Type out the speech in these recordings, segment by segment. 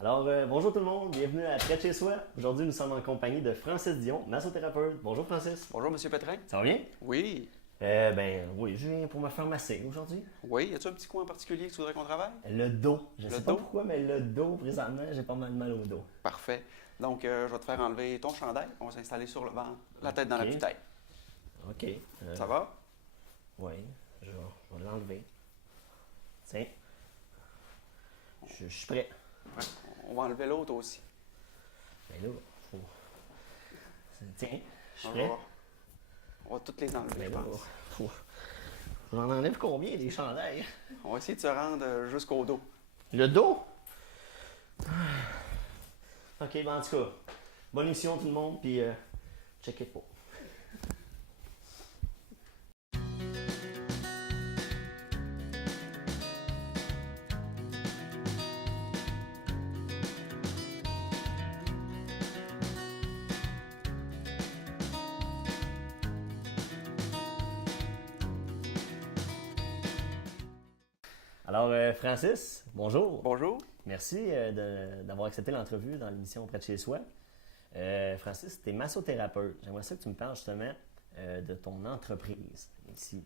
Bonjour tout le monde, bienvenue à Près de chez soi. Aujourd'hui, nous sommes en compagnie de Francis Dion, massothérapeute. Bonjour Francis. Bonjour, Monsieur Pétrin. Ça va bien? Oui. Oui, je viens pour me faire masser aujourd'hui. Oui, y a-tu un petit coin en particulier que tu voudrais qu'on travaille? Le dos. Je Le sais pas dos? pourquoi, mais le dos, présentement, j'ai pas mal de mal au dos. Parfait. Donc, je vais te faire enlever ton chandail. On va s'installer sur le ventre, la tête dans la Ok. butaille. OK. Ça va? Oui, je vais l'enlever. Tiens. Je suis prêt. Ouais. On va enlever l'autre aussi. Mais là, faut... Tiens, je suis On prêt. va, on va toutes les enlever, Mais je là, pense. faut... J'en enlève combien, des chandails? On va essayer de se rendre jusqu'au dos. Le dos? Ok, ben en tout cas, bonne émission tout le monde, puis checkez pas. Francis, bonjour. Bonjour. Merci d'avoir accepté l'entrevue dans l'émission Près de chez soi. Francis, tu es massothérapeute. J'aimerais ça que tu me parles justement de ton entreprise ici,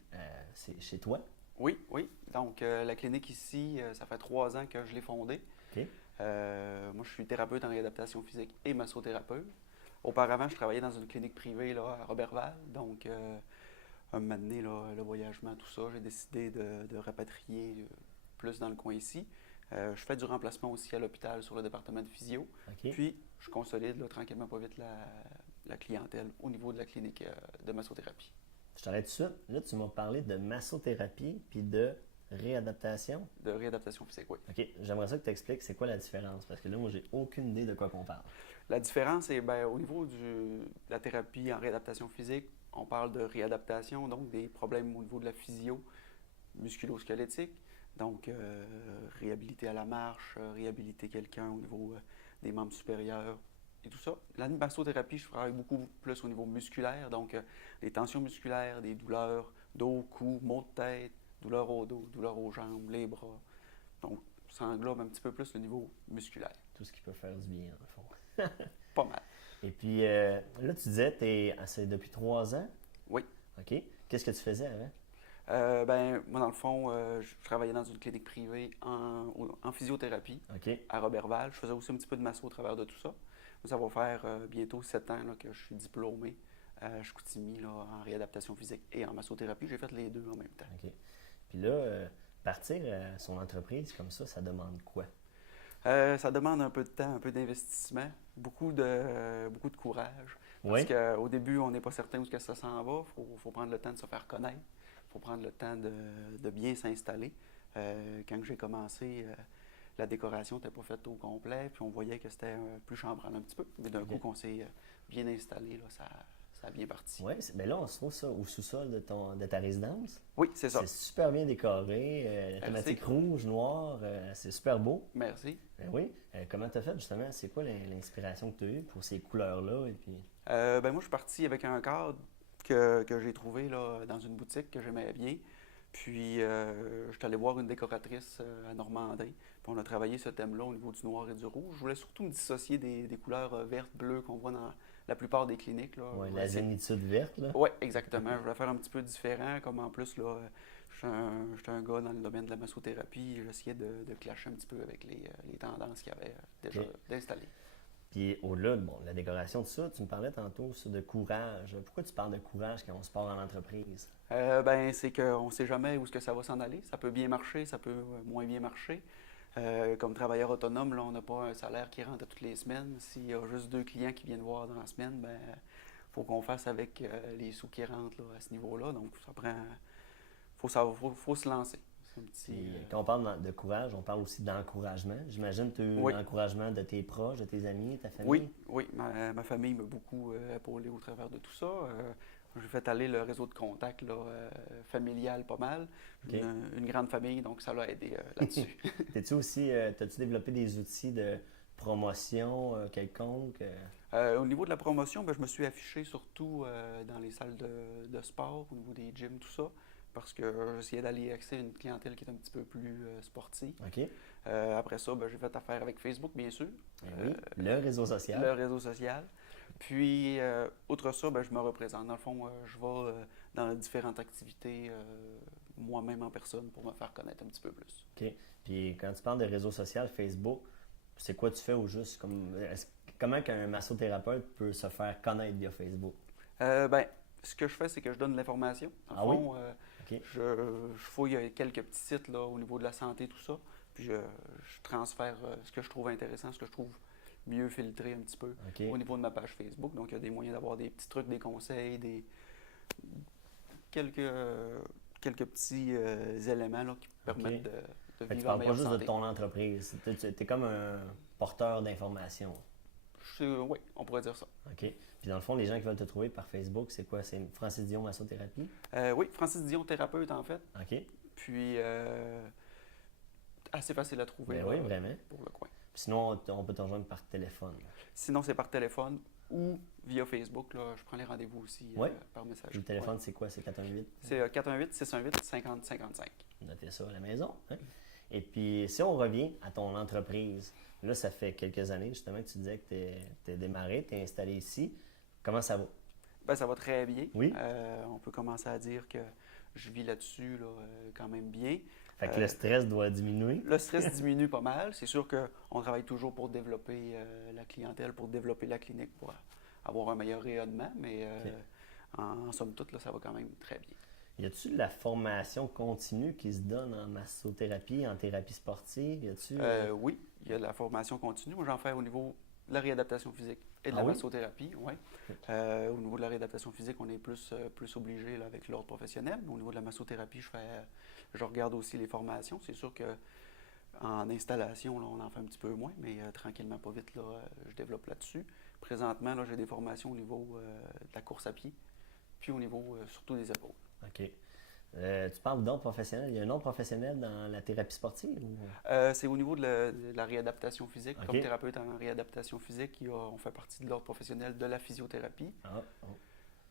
c'est chez toi. Oui, oui. Donc, la clinique ici, ça fait 3 ans que je l'ai fondée. OK. Moi, je suis thérapeute en réadaptation physique et massothérapeute. Auparavant, je travaillais dans une clinique privée là, à Roberval. Donc, un moment donné, là, le voyagement, tout ça, j'ai décidé de rapatrier plus dans le coin ici. Je fais du remplacement aussi à l'hôpital sur le département de physio. OK. Puis, je consolide là, tranquillement pas vite la clientèle au niveau de la clinique de massothérapie. Je t'arrête tout de suite. Là, tu m'as parlé de massothérapie puis de réadaptation. De réadaptation physique, oui. OK. J'aimerais ça que tu expliques c'est quoi la différence parce que là, moi, j'ai aucune idée de quoi qu'on parle. La différence est au niveau de la thérapie en réadaptation physique, on parle de réadaptation, donc des problèmes au niveau de la physio musculo-squelettique. Donc, réhabiliter à la marche, réhabiliter quelqu'un au niveau des membres supérieurs et tout ça. La massothérapie, je travaille beaucoup plus au niveau musculaire, donc des tensions musculaires, des douleurs dos, cou, maux de tête, douleurs au dos, douleurs aux jambes, les bras. Donc, ça englobe un petit peu plus le niveau musculaire. Tout ce qui peut faire du bien, dans le fond. Pas mal. Et puis, là, tu disais, c'est depuis 3 ans. Oui. OK. Qu'est-ce que tu faisais avant? Moi, dans le fond, je travaillais dans une clinique privée en physiothérapie OK. à Roberval. Je faisais aussi un petit peu de masso au travers de tout ça. Ça va faire bientôt 7 ans là, que je suis diplômé à Chicoutimi là, en réadaptation physique et en massothérapie. J'ai fait les deux en même temps. OK. Puis là, partir son entreprise comme ça demande quoi? Ça demande un peu de temps, un peu d'investissement, beaucoup de courage. Parce Oui. qu'au début, on n'est pas certain où ça s'en va. Il faut prendre le temps de se faire connaître. Il faut prendre le temps de bien s'installer. Quand j'ai commencé, la décoration n'était pas faite au complet, puis on voyait que c'était plus chambranle un petit peu. Mais d'un coup, qu'on s'est bien installé, là, ça a bien parti. Oui, mais là, on se trouve ça au sous-sol de ta résidence. Oui, c'est ça. C'est super bien décoré, thématique rouge, noire, c'est super beau. Merci. Ben oui. Comment tu as fait justement? C'est quoi l'inspiration que tu as eue pour ces couleurs-là? Et puis... Moi, je suis parti avec un cadre que j'ai trouvé là, dans une boutique que j'aimais bien. Puis, je suis allé voir une décoratrice à Normandin. Puis, on a travaillé ce thème-là au niveau du noir et du rouge. Je voulais surtout me dissocier des couleurs vertes, bleues qu'on voit dans la plupart des cliniques. Oui, la zénitude verte, là. Oui, exactement. Je voulais faire un petit peu différent. Comme en plus, là, je suis un gars dans le domaine de la massothérapie. J'essayais de clasher un petit peu avec les tendances qu'il y avait déjà d'installer. Puis au-delà de la décoration, tout ça, tu me parlais tantôt de courage. Pourquoi tu parles de courage quand on se part en entreprise? C'est qu'on ne sait jamais où est-ce que ça va s'en aller. Ça peut bien marcher, ça peut moins bien marcher. Comme travailleur autonome, là, on n'a pas un salaire qui rentre toutes les semaines. S'il y a juste 2 clients qui viennent voir dans la semaine, faut qu'on fasse avec les sous qui rentrent là, à ce niveau-là. Donc, ça prend... faut se lancer. Quand on parle de courage, on parle aussi d'encouragement. J'imagine que tu as eu l'encouragement de tes proches, de tes amis, ta famille. Oui. Ma famille m'a beaucoup épaulé au travers de tout ça. J'ai fait aller le réseau de contacts là, familial pas mal. Okay. Une grande famille, donc ça l'a aidé là-dessus. T'as-tu développé des outils de promotion quelconque? Au niveau de la promotion, je me suis affiché surtout dans les salles de sport, au niveau des gyms, tout ça. Parce que j'essayais d'aller accéder à une clientèle qui est un petit peu plus sportive. OK. Après ça, j'ai fait affaire avec Facebook, bien sûr. Oui, le réseau social. Le réseau social. Puis, outre ça, je me représente. Dans le fond, je vais dans différentes activités moi-même en personne pour me faire connaître un petit peu plus. OK. Puis quand tu parles de réseau social, Facebook, c'est quoi tu fais au juste? Comment qu'un massothérapeute peut se faire connaître via Facebook? Ce que je fais, c'est que je donne de l'information. Dans le fond, OK. je fouille quelques petits sites là, au niveau de la santé, tout ça. Puis je transfère ce que je trouve intéressant, ce que je trouve mieux filtré un petit peu au niveau de ma page Facebook. Donc, il y a des moyens d'avoir des petits trucs, des conseils, quelques petits éléments là, qui permettent de vivre Tu parles en pas meilleure juste santé. de ton entreprise. Tu es comme un porteur d'informations. Oui, on pourrait dire ça. OK. Puis dans le fond, les gens qui veulent te trouver par Facebook, c'est quoi? C'est Francis Dion Massothérapie? Oui, Francis Dion, thérapeute en fait. OK. Puis, assez facile à trouver Ben oui, vraiment. pour le coin. Puis sinon, on peut te rejoindre par téléphone. Sinon, c'est par téléphone ou via Facebook. Là, je prends les rendez-vous aussi par message. Puis le téléphone, c'est quoi? C'est 418? C'est 418-618-5055. Notez ça à la maison. Hein? Et puis, si on revient à ton entreprise, là, ça fait quelques années justement que tu disais que tu es démarré, tu es installé ici. Comment ça va? Ça va très bien. Oui. On peut commencer à dire que je vis là-dessus quand même bien. Fait que le stress doit diminuer. Le stress diminue pas mal. C'est sûr qu'on travaille toujours pour développer la clientèle, pour développer la clinique, pour avoir un meilleur rayonnement, mais en somme toute, là, ça va quand même très bien. Y a-tu de la formation continue qui se donne en massothérapie, en thérapie sportive? Oui, il y a de la formation continue. Moi, j'en fais au niveau de la réadaptation physique et de la massothérapie. Ouais. Au niveau de la réadaptation physique, on est plus obligé là, avec l'ordre professionnel. Mais au niveau de la massothérapie, je regarde aussi les formations. C'est sûr qu'en installation, là, on en fait un petit peu moins, mais tranquillement, pas vite, là, je développe là-dessus. Présentement, là, j'ai des formations au niveau de la course à pied, puis au niveau surtout des épaules. OK. Tu parles d'ordre professionnel. Il y a un ordre professionnel dans la thérapie sportive? C'est au niveau de la réadaptation physique. OK. Comme thérapeute en réadaptation physique, on fait partie de l'ordre professionnel de la physiothérapie.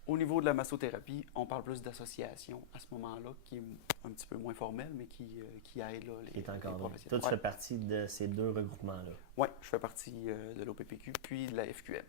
Au niveau de la massothérapie, on parle plus d'association à ce moment-là, qui est un petit peu moins formel, mais qui aide là, les professionnels. Toi, tu fais partie de ces deux regroupements-là? Oui, je fais partie de l'OPPQ puis de la FQM.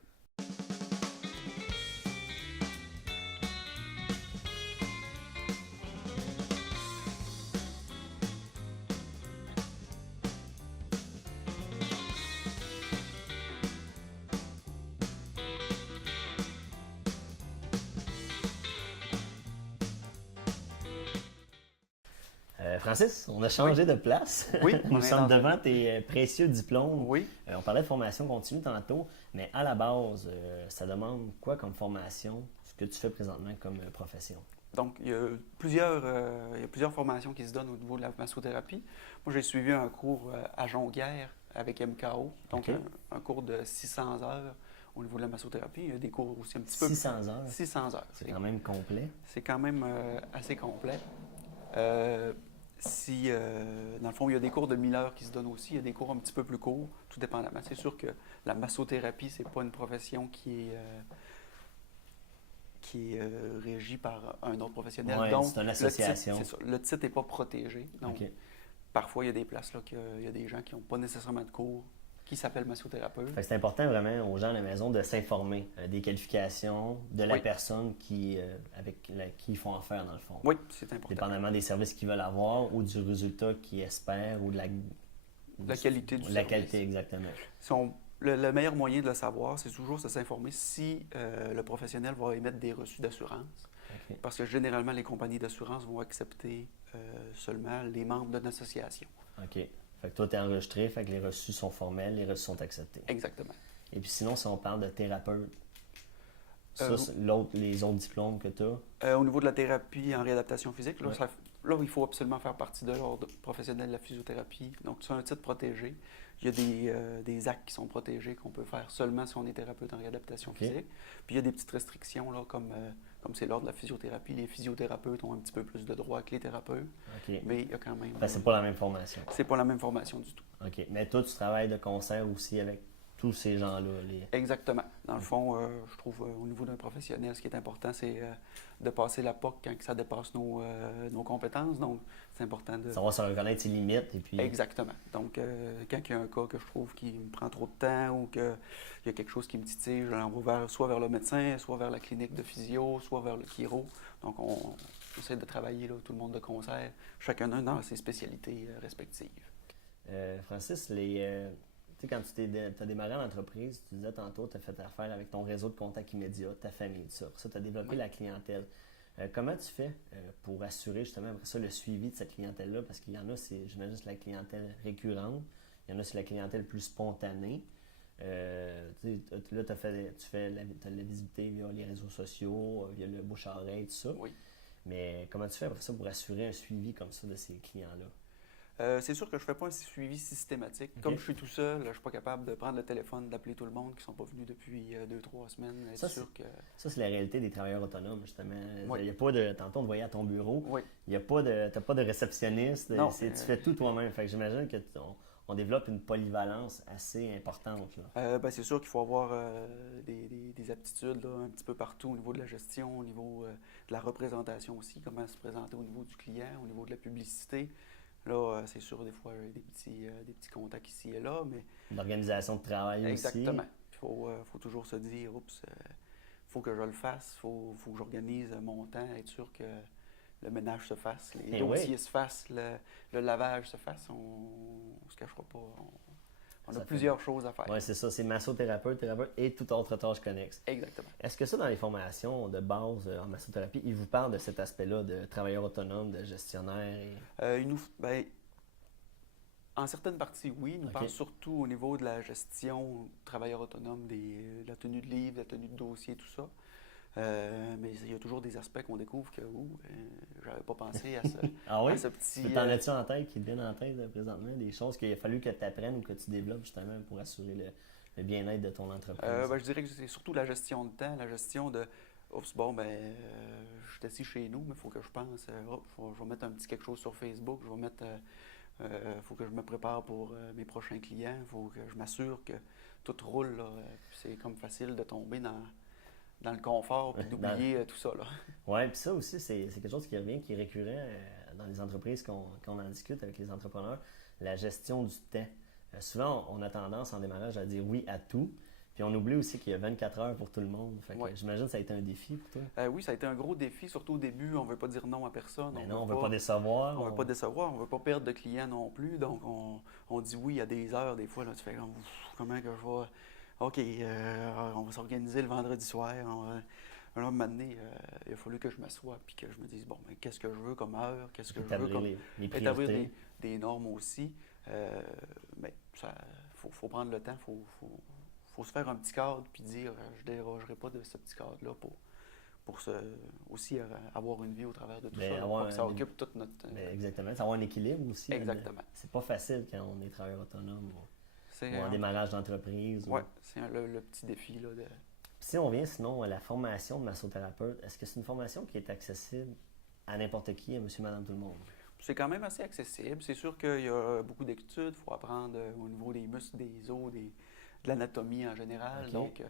Francis, on a changé de place. Oui, Nous sommes devant tes précieux diplômes. Oui. On parlait de formation continue tantôt, mais à la base, ça demande quoi comme formation, ce que tu fais présentement comme profession? Donc, il y a plusieurs formations qui se donnent au niveau de la massothérapie. Moi, j'ai suivi un cours à Jonquière avec MKO, donc un cours de 600 heures au niveau de la massothérapie. Il y a des cours aussi un petit peu... 600 heures? 600 heures. C'est quand même complet. C'est quand même assez complet. Dans le fond, il y a des cours de 1000 heures qui se donnent aussi. Il y a des cours un petit peu plus courts, tout dépendamment. C'est sûr que la massothérapie, c'est pas une profession qui est régie par un autre professionnel. Oui, donc, c'est une association. Le titre n'est pas protégé. Donc, parfois, il y a des places là il y a des gens qui n'ont pas nécessairement de cours qui s'appellent massothérapeute. C'est important vraiment aux gens à la maison de s'informer des qualifications de la personne avec qui ils font affaire, dans le fond. Oui, c'est important. Dépendamment des services qu'ils veulent avoir ou du résultat qu'ils espèrent ou de la qualité du service. La qualité, exactement. Le meilleur moyen de le savoir, c'est toujours de s'informer si le professionnel va émettre des reçus d'assurance. Parce que généralement, les compagnies d'assurance vont accepter seulement les membres d'une association. OK. Fait que toi, tu es enregistré, fait que les reçus sont formels, les reçus sont acceptés. Exactement. Et puis sinon, si on parle de thérapeute, les autres diplômes que tu as? Au niveau de la thérapie en réadaptation physique, là, il faut absolument faire partie de l'ordre professionnel de la physiothérapie. Donc, c'est un titre protégé. Il y a des actes qui sont protégés qu'on peut faire seulement si on est thérapeute en réadaptation physique. Puis, il y a des petites restrictions, là, comme c'est l'ordre de la physiothérapie. Les physiothérapeutes ont un petit peu plus de droits que les thérapeutes. Mais il y a quand même... c'est pas la même formation. C'est pas la même formation du tout. OK. Mais toi, tu travailles de concert aussi avec tous ces gens-là. Exactement. Dans le fond, je trouve au niveau d'un professionnel, ce qui est important, c'est de passer la POC quand ça dépasse nos compétences. Donc, c'est important de... Savoir se reconnaître ses limites et puis... Exactement. Donc, quand il y a un cas que je trouve qui me prend trop de temps ou qu'il y a quelque chose qui me titille, je l'envoie soit vers le médecin, soit vers la clinique de physio, soit vers le chiro. Donc, on essaie de travailler là, tout le monde de concert, chacun dans ses spécialités respectives. Francis, tu sais, quand tu as démarré l'entreprise, tu disais tantôt, tu as fait affaire avec ton réseau de contacts immédiats, ta famille, tout ça. Après ça, tu as développé la clientèle. Comment tu fais pour assurer justement après ça le suivi de cette clientèle-là? Parce qu'il y en a, j'imagine, c'est la clientèle récurrente. Il y en a, c'est la clientèle plus spontanée. Là, tu fais la visibilité via les réseaux sociaux, via le bouche-à-oreille, tout ça. Oui. Mais comment tu fais après ça pour assurer un suivi comme ça de ces clients-là? C'est sûr que je ne fais pas un suivi systématique. Okay. Comme je suis tout seul, je ne suis pas capable de prendre le téléphone, d'appeler tout le monde qui ne sont pas venus depuis 2-3 semaines. Ça, c'est la réalité des travailleurs autonomes, justement. Oui. Il y a pas de... Tantôt, on te voyait à ton bureau. Oui. Tu n'as pas de réceptionniste. Non, tu fais tout toi-même. Fait que j'imagine qu'on développe une polyvalence assez importante. C'est sûr qu'il faut avoir des aptitudes là, un petit peu partout au niveau de la gestion, au niveau de la représentation aussi, comment se présenter au niveau du client, au niveau de la publicité. Là, c'est sûr, des fois, des petits contacts ici et là, mais... L'organisation de travail Exactement. aussi. Il faut toujours se dire, oups, faut que je le fasse, faut que j'organise mon temps, être sûr que le ménage se fasse, les dossiers se fassent, le lavage se fasse. On se cachera pas. On a plusieurs choses à faire. Oui, c'est ça. C'est massothérapeute, et toute autre tâche connexe. Exactement. Est-ce que ça, dans les formations de base en massothérapie, ils vous parlent de cet aspect-là de travailleur autonome, de gestionnaire? En certaines parties, oui. Ils nous parlent surtout au niveau de la gestion, travailleur autonome, de la tenue de livre, la tenue de dossier, tout ça. Mais il y a toujours des aspects qu'on découvre que j'avais pas pensé à ce, ah oui? à ce petit... T'en as-tu en tête qui te viennent en tête présentement? Des choses qu'il a fallu que tu apprennes ou que tu développes justement pour assurer le bien-être de ton entreprise? Je dirais que c'est surtout la gestion de temps, la gestion de oups, je suis assis chez nous, mais il faut que je pense, je vais mettre un petit quelque chose sur Facebook, je vais mettre, faut que je me prépare pour mes prochains clients, il faut que je m'assure que tout roule, là, c'est comme facile de tomber dans le confort et d'oublier tout ça. Oui, puis ça aussi, c'est quelque chose qui revient, qui est récurrent dans les entreprises qu'on en discute avec les entrepreneurs, la gestion du temps. Souvent, on a tendance en démarrage à dire oui à tout, puis on oublie aussi qu'il y a 24 heures pour tout le monde. Fait que j'imagine que ça a été un défi pour toi. Oui, ça a été un gros défi, surtout au début. On ne veut pas dire non à personne. On ne veut pas décevoir. On ne veut pas décevoir, on ne veut pas perdre de clients non plus. Donc, on dit oui à des heures. Des fois, là, tu fais comment que je vais... OK, on va s'organiser le vendredi soir. À un moment donné, il a fallu que je m'assoie et que je me dise, qu'est-ce que je veux comme heure? Qu'est-ce que je veux comme... Établir des normes aussi. Mais ça, faut prendre le temps, faut se faire un petit cadre puis dire, je ne dérogerai pas de ce petit cadre-là pour aussi avoir une vie au travers de tout ça, pour que ça occupe toute notre... exactement, ça avoir un équilibre aussi. Exactement. C'est pas facile quand on est travailleur autonome. Ou en démarrage d'entreprise. Oui, c'est le petit défi. Là, Si on vient sinon à la formation de massothérapeute, est-ce que c'est une formation qui est accessible à n'importe qui, à monsieur, madame, tout le monde? C'est quand même assez accessible. C'est sûr qu'il y a beaucoup d'études. Il faut apprendre au niveau des muscles, des os, de l'anatomie en général. Okay. Donc,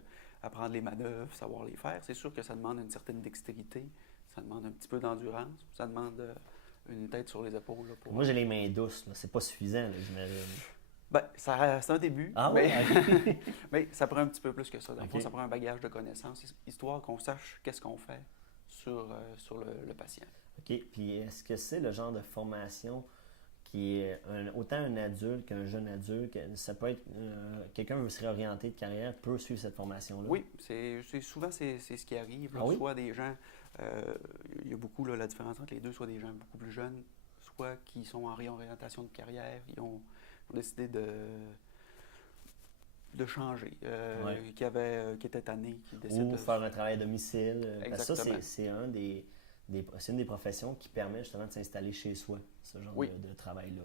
apprendre les manœuvres, savoir les faire. C'est sûr que ça demande une certaine dextérité. Ça demande un petit peu d'endurance. Ça demande une tête sur les épaules. Là, Moi, j'ai les mains douces. C'est pas suffisant, j'imagine. C'est un début, mais ça prend un petit peu plus que ça. Dans le fond, ça prend un bagage de connaissances, histoire qu'on sache qu'est-ce qu'on fait sur le patient. OK. Puis est-ce que c'est le genre de formation qui est autant un adulte qu'un jeune adulte? Ça peut être quelqu'un qui serait orienté de carrière peut suivre cette formation-là? Oui, souvent c'est ce qui arrive. Là, soit des gens, il y a beaucoup la différence entre les deux, soit des gens beaucoup plus jeunes, soit qui sont en réorientation de carrière, ils ont décidé de changer, qui étaient tannés, qui décident de faire un travail à domicile. Exactement. Ça, c'est une des professions qui permet justement de s'installer chez soi, ce genre de travail-là.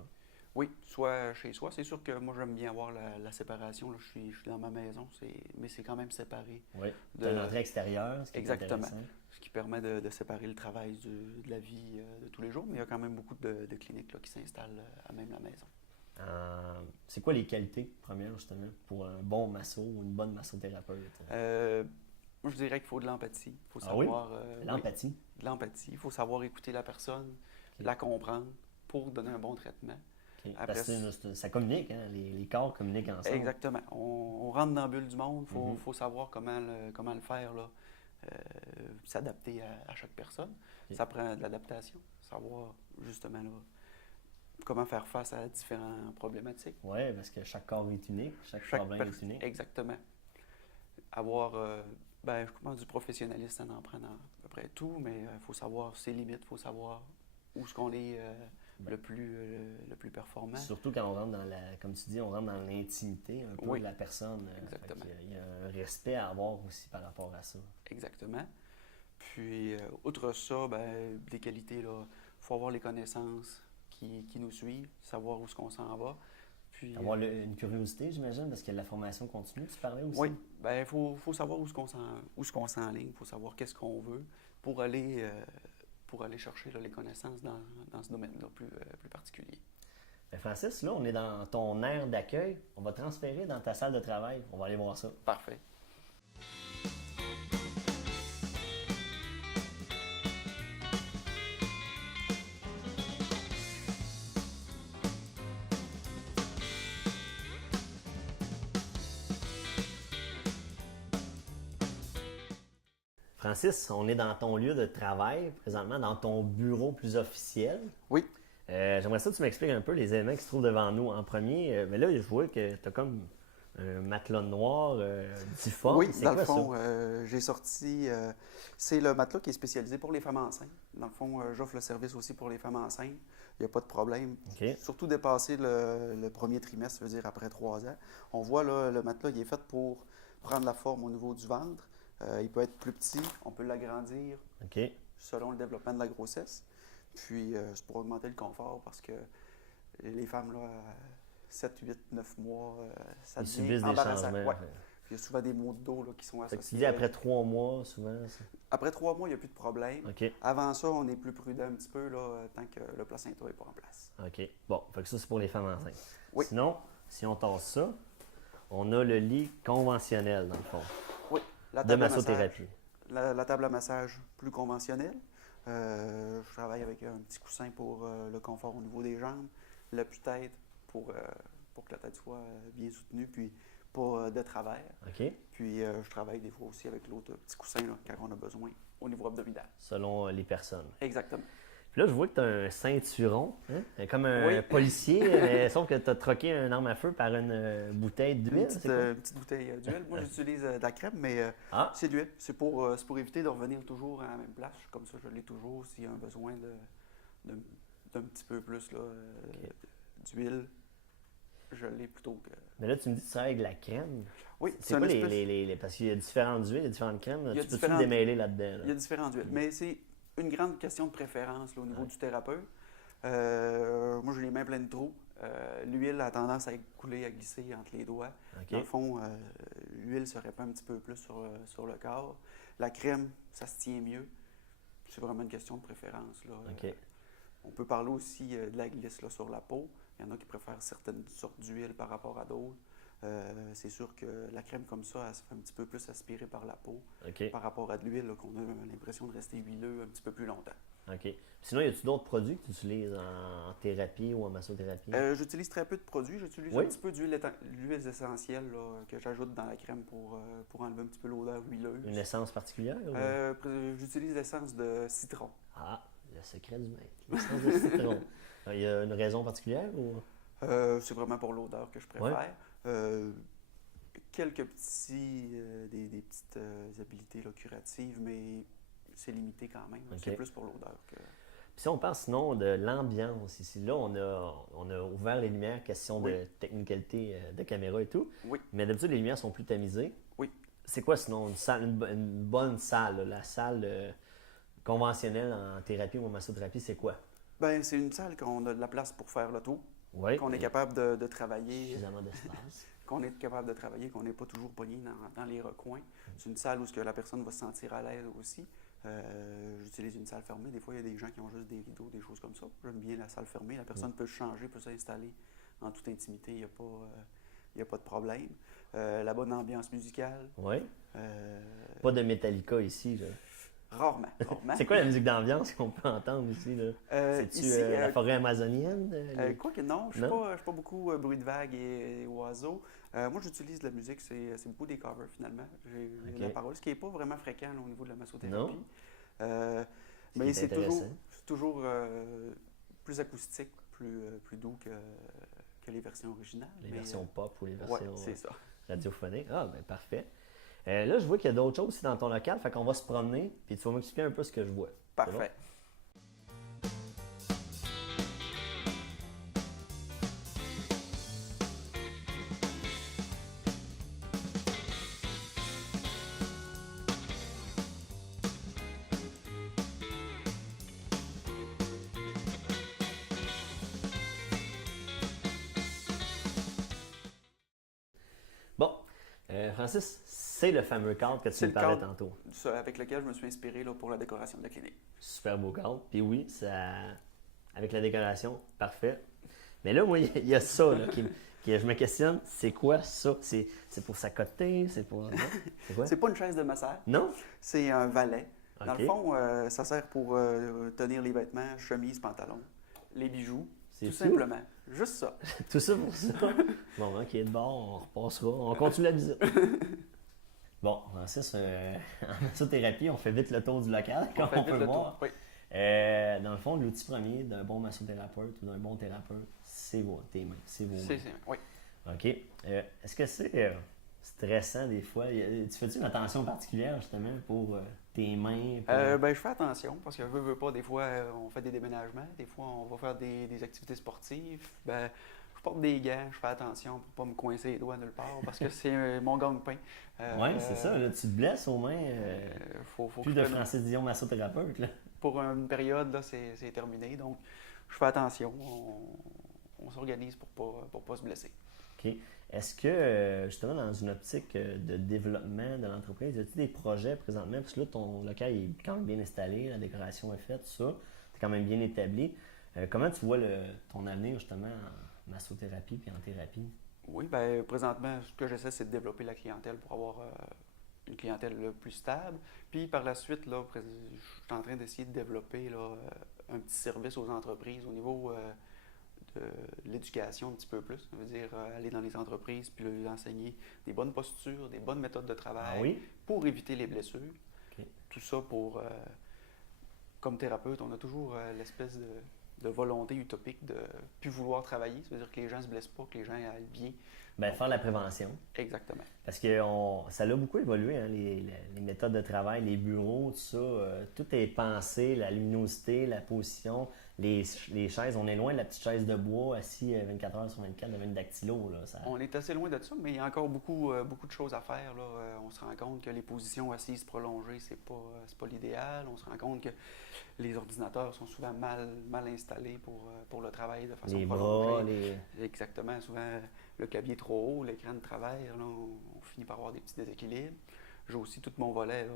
Oui, soit chez soi. C'est sûr que moi, j'aime bien avoir la séparation. Là, je suis dans ma maison, mais c'est quand même séparé. Oui, de l'entrée extérieure, ce qui est intéressant. Ce qui permet de séparer le travail de la vie de tous les jours. Mais il y a quand même beaucoup de cliniques là, qui s'installent à même la maison. C'est quoi les qualités premières, justement, pour un bon masso ou une bonne massothérapeute? Moi, je dirais qu'il faut de l'empathie. Il faut Ah oui? savoir. L'empathie. De l'empathie. Il faut savoir écouter la personne, Ok. la comprendre pour donner un bon traitement. Ok. Après, Parce que ça communique, hein? Les corps communiquent ensemble. exactement. On rentre dans la bulle du monde. Il Mhm. faut savoir comment le faire, là. S'adapter à chaque personne. Ok. Ça prend de l'adaptation. Savoir, justement, là, comment faire face à différentes problématiques. Oui, parce que chaque corps est unique, chaque problème est unique. Exactement. Avoir je pense du professionnalisme, ça en prend dans à peu près tout, mais il faut savoir ses limites, il faut savoir où est-ce qu'on est le plus performant. Surtout quand on rentre comme tu dis, on rentre dans l'intimité un peu Oui. de la personne. Exactement. Il y a un respect à avoir aussi par rapport à ça. Exactement. Puis, outre ça, des qualités, il faut avoir les connaissances qui nous suivent, savoir où est-ce qu'on s'en va. Puis, Avoir une curiosité, j'imagine, parce que la formation continue, tu parlais aussi? oui, il faut savoir où est-ce qu'on s'enligne, il faut savoir qu'est-ce qu'on veut pour aller chercher là, les connaissances dans ce domaine-là plus particulier. Ben, Francis, là, on est dans ton aire d'accueil. On va transférer dans ta salle de travail. On va aller voir ça. Parfait. Francis, on est dans ton lieu de travail, présentement, dans ton bureau plus officiel. Oui. J'aimerais ça que tu m'expliques un peu les éléments qui se trouvent devant nous. En premier, mais là, je vois que tu as comme un matelas noir difforme. Oui, C'est dans quoi le fond, j'ai sorti. C'est le matelas qui est spécialisé pour les femmes enceintes. Dans le fond, j'offre le service aussi pour les femmes enceintes. Il n'y a pas de problème. OK. Surtout dépassé le premier trimestre, ça veut dire après 3 ans. On voit là, le matelas, il est fait pour prendre la forme au niveau du ventre. Il peut être plus petit, on peut l'agrandir OK. selon le développement de la grossesse. Puis, c'est pour augmenter le confort parce que les femmes, là, 7, 8, 9 mois, ça Ils devient subissent des embarrassant. changements. Ouais. Puis, il y a souvent des maux de dos là, qui sont Fait que tu associés. dis après 3 mois, souvent. Après 3 mois, il n'y a plus de problème. OK. Avant ça, on est plus prudent un petit peu là, tant que le placenta n'est pas en place. OK. Bon, fait que ça, c'est pour les femmes enceintes. Oui. Sinon, si on tasse ça, on a le lit conventionnel, dans le fond, Oui, la de table à massage. massothérapie. La table à massage plus conventionnelle. Je travaille avec un petit coussin pour le confort au niveau des jambes, l'appui-tête pour que la tête soit bien soutenue, puis pas de travers. OK. Puis je travaille des fois aussi avec l'autre petit coussin là, quand on a besoin au niveau abdominal. Selon les personnes. Exactement. Puis là, je vois que tu as un ceinturon, hein? Comme un Oui. policier, sauf que tu as troqué une arme à feu par une bouteille d'huile. Une c'est quoi? petite bouteille d'huile. Moi, j'utilise de la crème, mais Ah, c'est d'huile. C'est pour éviter de revenir toujours à la même place. Comme ça, je l'ai toujours. S'il y a un besoin d'un petit peu plus là, d'huile, je l'ai plutôt que... mais là, tu me dis que tu travailles avec de la crème. Oui, C'est quoi parce qu'il y a différentes huiles, il y a différentes crèmes. Il y a Tu peux-tu différentes- me démêler là-dedans? Là? Il y a différentes huiles. Mais c'est une grande question de préférence là, au niveau Ouais. du thérapeute. Moi, j'ai les mains pleines de trous. L'huile a tendance à couler, à glisser entre les doigts. OK. Dans le fond, l'huile se répand un petit peu plus sur le corps. La crème, ça se tient mieux. C'est vraiment une question de préférence. Là. OK. On peut parler aussi de la glisse là, sur la peau. Il y en a qui préfèrent certaines sortes d'huile par rapport à d'autres. C'est sûr que la crème comme ça, elle se fait un petit peu plus aspirer par la peau OK. par rapport à de l'huile là, qu'on a l'impression de rester huileux un petit peu plus longtemps. OK. Sinon, y a-tu d'autres produits que tu utilises en thérapie ou en massothérapie? J'utilise très peu de produits. J'utilise Oui. un petit peu d'huiles essentielles là, que j'ajoute dans la crème pour enlever un petit peu l'odeur huileuse. Une essence particulière? Ou... J'utilise l'essence de citron. Ah, le secret du maître. L'essence de citron. Il y a une raison particulière? Ou... C'est vraiment pour l'odeur que je préfère. Quelques des petites habiletés là, curatives, mais c'est limité quand même. OK. C'est plus pour l'odeur que... Puis si on parle sinon de l'ambiance ici, là, on a ouvert les lumières, question Oui. de technicalité de caméra et tout. Oui. Mais d'habitude, les lumières sont plus tamisées. Oui. C'est quoi sinon une bonne salle, là? La salle conventionnelle en thérapie ou en massothérapie, c'est quoi? Ben, c'est une salle qu'on a de la place pour faire le tour, Oui. qu'on est capable de travailler. Suffisamment d'espace. Qu'on est capable de travailler, qu'on n'est pas toujours pogné dans les recoins. C'est une salle où ce que la personne va se sentir à l'aise aussi. J'utilise une salle fermée. Des fois, il y a des gens qui ont juste des rideaux, des choses comme ça. J'aime bien la salle fermée. La personne peut changer, peut s'installer en toute intimité, il n'y a pas de problème. La bonne ambiance musicale. Oui. euh, Pas de Metallica ici, là. Rarement, rarement. C'est quoi la musique d'ambiance qu'on peut entendre ici, là? C'est-tu Ici, la forêt amazonienne? quoique non, je ne Non? suis pas beaucoup bruit de vagues et oiseaux. Moi, j'utilise la musique, c'est beaucoup des covers finalement. J'ai Ok. la parole, ce qui n'est pas vraiment fréquent là, au niveau de la Non? massothérapie. Euh, Ce qui mais est intéressant. c'est toujours plus acoustique, plus doux que les versions originales. Les mais, versions pop ou les ouais, versions c'est ça. radiophoniques. Ah, ben parfait. Là, je vois qu'il y a d'autres choses aussi dans ton local, fait qu'on va se promener, puis tu vas m'expliquer un peu ce que je vois. Parfait. Bon, Francis, c'est le fameux cadre que tu C'est me le parlais cadre. tantôt. Ça, avec lequel je me suis inspiré là, pour la décoration de la clinique. Super beau cadre. Puis oui, ça, avec la décoration, parfait. Mais là, moi, il y a ça là, je me questionne, c'est quoi ça? C'est pour s'accoter? C'est pour... Non? C'est quoi? C'est pas une chaise de massage, Non? c'est un valet. Dans Ok. le fond, ça sert pour tenir les vêtements, chemise, pantalon, les bijoux, C'est tout tout? simplement. Juste ça. Tout ça pour ça? Bon, ok, de bord, on repassera. On continue la visite. Bon, Francis, en massothérapie, on fait vite le tour du local, comme fait on vite peut le voir. tour. Oui. Dans le fond, l'outil premier d'un bon massothérapeute ou d'un bon thérapeute, c'est tes mains, c'est vos mains. Oui. OK. Est-ce que c'est stressant des fois? Tu fais-tu une attention particulière justement pour tes mains? Ben, je fais attention parce que veux pas, des fois, on fait des déménagements, des fois, on va faire des activités sportives. Ben, je porte des gants, je fais attention pour pas me coincer les doigts nulle part parce que c'est mon gagne-pain. Oui, c'est ça. Là, tu te blesses aux mains. Faut Plus que de je prenne- Francis Dion massothérapeute. Là. Pour une période, là, c'est terminé. Donc, je fais attention. On s'organise pour pas se blesser. OK. Est-ce que, justement, dans une optique de développement de l'entreprise, y a-t-il des projets présentement? Parce que là, ton local est quand même bien installé, la décoration est faite, tout ça. C'est quand même bien établi. Comment tu vois ton avenir, justement, en massothérapie puis en thérapie? Oui, ben présentement, ce que j'essaie, c'est de développer la clientèle pour avoir une clientèle là, plus stable. Puis par la suite, là, je suis en train d'essayer de développer là, un petit service aux entreprises au niveau de l'éducation un petit peu plus. Ça veut dire aller dans les entreprises puis leur enseigner des bonnes postures, des bonnes méthodes de travail Ah oui? pour éviter les blessures. OK. Tout ça pour, comme thérapeute, on a toujours l'espèce de volonté utopique de plus vouloir travailler. Ça veut dire que les gens ne se blessent pas, que les gens aillent bien. Ben, faire la prévention. Exactement. Parce que ça a beaucoup évolué, hein, les méthodes de travail, les bureaux, tout ça. Tout est pensé, la luminosité, la position, les chaises. On est loin de la petite chaise de bois assis 24 heures sur 24 devant une dactylo. Là, ça... On est assez loin de ça, mais il y a encore beaucoup de choses à faire. Là. On se rend compte que les positions assises prolongées, c'est pas l'idéal. On se rend compte que les ordinateurs sont souvent mal installés pour le travail de façon Les prolongée. bras, Exactement. Souvent, le clavier est trop haut, l'écran de travers, là, on finit par avoir des petits déséquilibres. J'ai aussi tout mon volet. Là,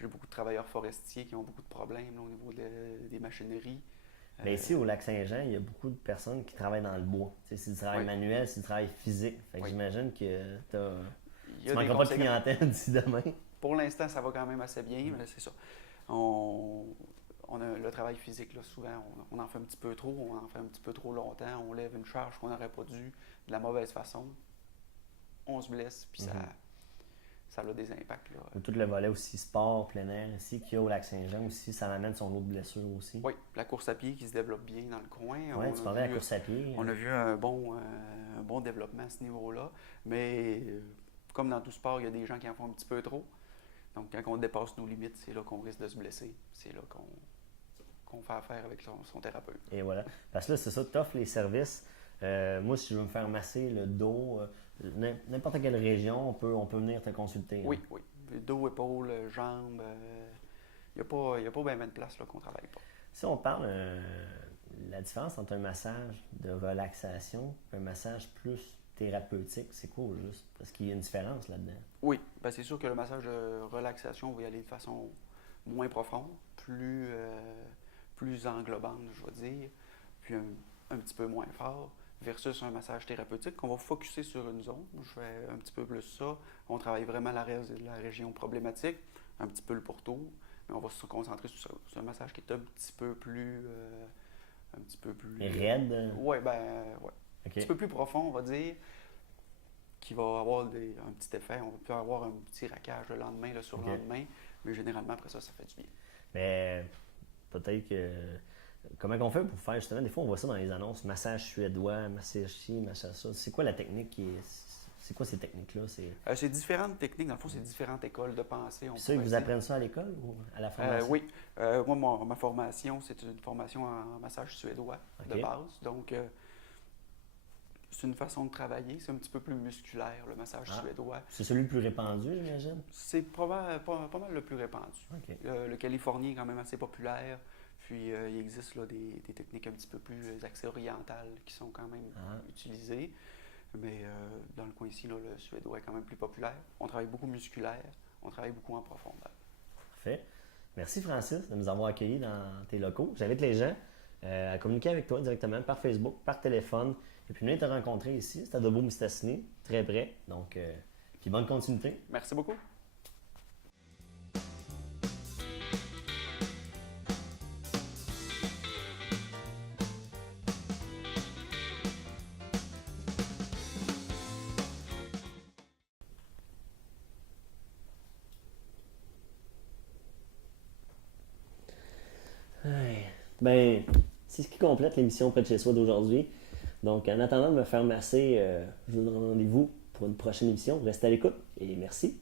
j'ai beaucoup de travailleurs forestiers qui ont beaucoup de problèmes là, au niveau des machineries. Mais ici, au Lac-Saint-Jean, il y a beaucoup de personnes qui travaillent dans le bois. Tu sais, c'est du travail Oui. manuel, c'est du travail physique. Fait que Oui. j'imagine que Il y tu a ne des manqueras pas de conséquences. clientèle d'ici demain. Pour l'instant, ça va quand même assez bien, mais c'est ça. On a le travail physique, là, souvent, on en fait un petit peu trop, on en fait un petit peu trop longtemps, on lève une charge qu'on n'aurait pas dû de la mauvaise façon, on se blesse, puis ça a des impacts. Là. Ou tout le volet aussi sport, plein air ici, qu'il y a au Lac-Saint-Jean aussi, ça amène son lot de blessures aussi. Oui, la course à pied qui se développe bien dans le coin. Oui, tu parlais de la course à pied. On a vu un bon développement à ce niveau-là, mais comme dans tout sport, il y a des gens qui en font un petit peu trop. Donc, quand on dépasse nos limites, c'est là qu'on risque de se blesser. C'est là qu'on fait affaire avec son thérapeute. Et voilà. Parce que là, c'est ça, tu offres les services. Moi, si je veux me faire masser le dos, n'importe quelle région, on peut venir te consulter. Oui, oui. Dos, épaules, jambes. Il n'y a pas bien de place là, qu'on ne travaille pas. Si on parle la différence entre un massage de relaxation et un massage plus thérapeutique, c'est quoi au juste? Parce qu'il y a une différence là-dedans. Oui, ben c'est sûr que le massage de relaxation va y aller de façon moins profonde, plus englobante, je vais dire, puis un petit peu moins fort. versus un massage thérapeutique, qu'on va focuser sur une zone. Je fais un petit peu plus ça. On travaille vraiment la région problématique, un petit peu le pourtour, mais on va se concentrer sur un massage qui est un petit peu plus... Raide? Ouais. Un OK. petit peu plus profond, on va dire, qui va avoir un petit effet. On peut avoir un petit raquage le lendemain, le surlendemain, mais généralement, après ça fait du bien. Mais peut-être que... Comment on fait pour faire justement? Des fois, on voit ça dans les annonces, massage suédois, massage ci, massage ça. C'est quoi la technique qui est... C'est quoi ces techniques-là? C'est différentes techniques. Dans le fond, c'est différentes écoles de pensée. Ça, ils vous apprennent ça à l'école ou à la formation? Oui. Moi, ma formation, c'est une formation en massage suédois de base. Donc, c'est une façon de travailler. C'est un petit peu plus musculaire, le massage suédois. C'est celui le plus répandu, j'imagine? C'est pas mal le plus répandu. Okay. Le californien est quand même assez populaire. Puis, il existe là, des techniques un petit peu plus axées orientales qui sont quand même utilisées. Mais dans le coin ici, là, le suédois est quand même plus populaire. On travaille beaucoup musculaire, on travaille beaucoup en profondeur. Parfait. Merci Francis de nous avoir accueillis dans tes locaux. J'invite les gens à communiquer avec toi directement par Facebook, par téléphone. Et puis venir te rencontrer ici. C'est à Debout-Mistassini, très près. Donc, puis bonne continuité. Merci beaucoup. Ben, c'est ce qui complète l'émission Près de chez soi d'aujourd'hui. Donc, en attendant de me faire masser, je vous donne rendez-vous pour une prochaine émission. Restez à l'écoute et merci.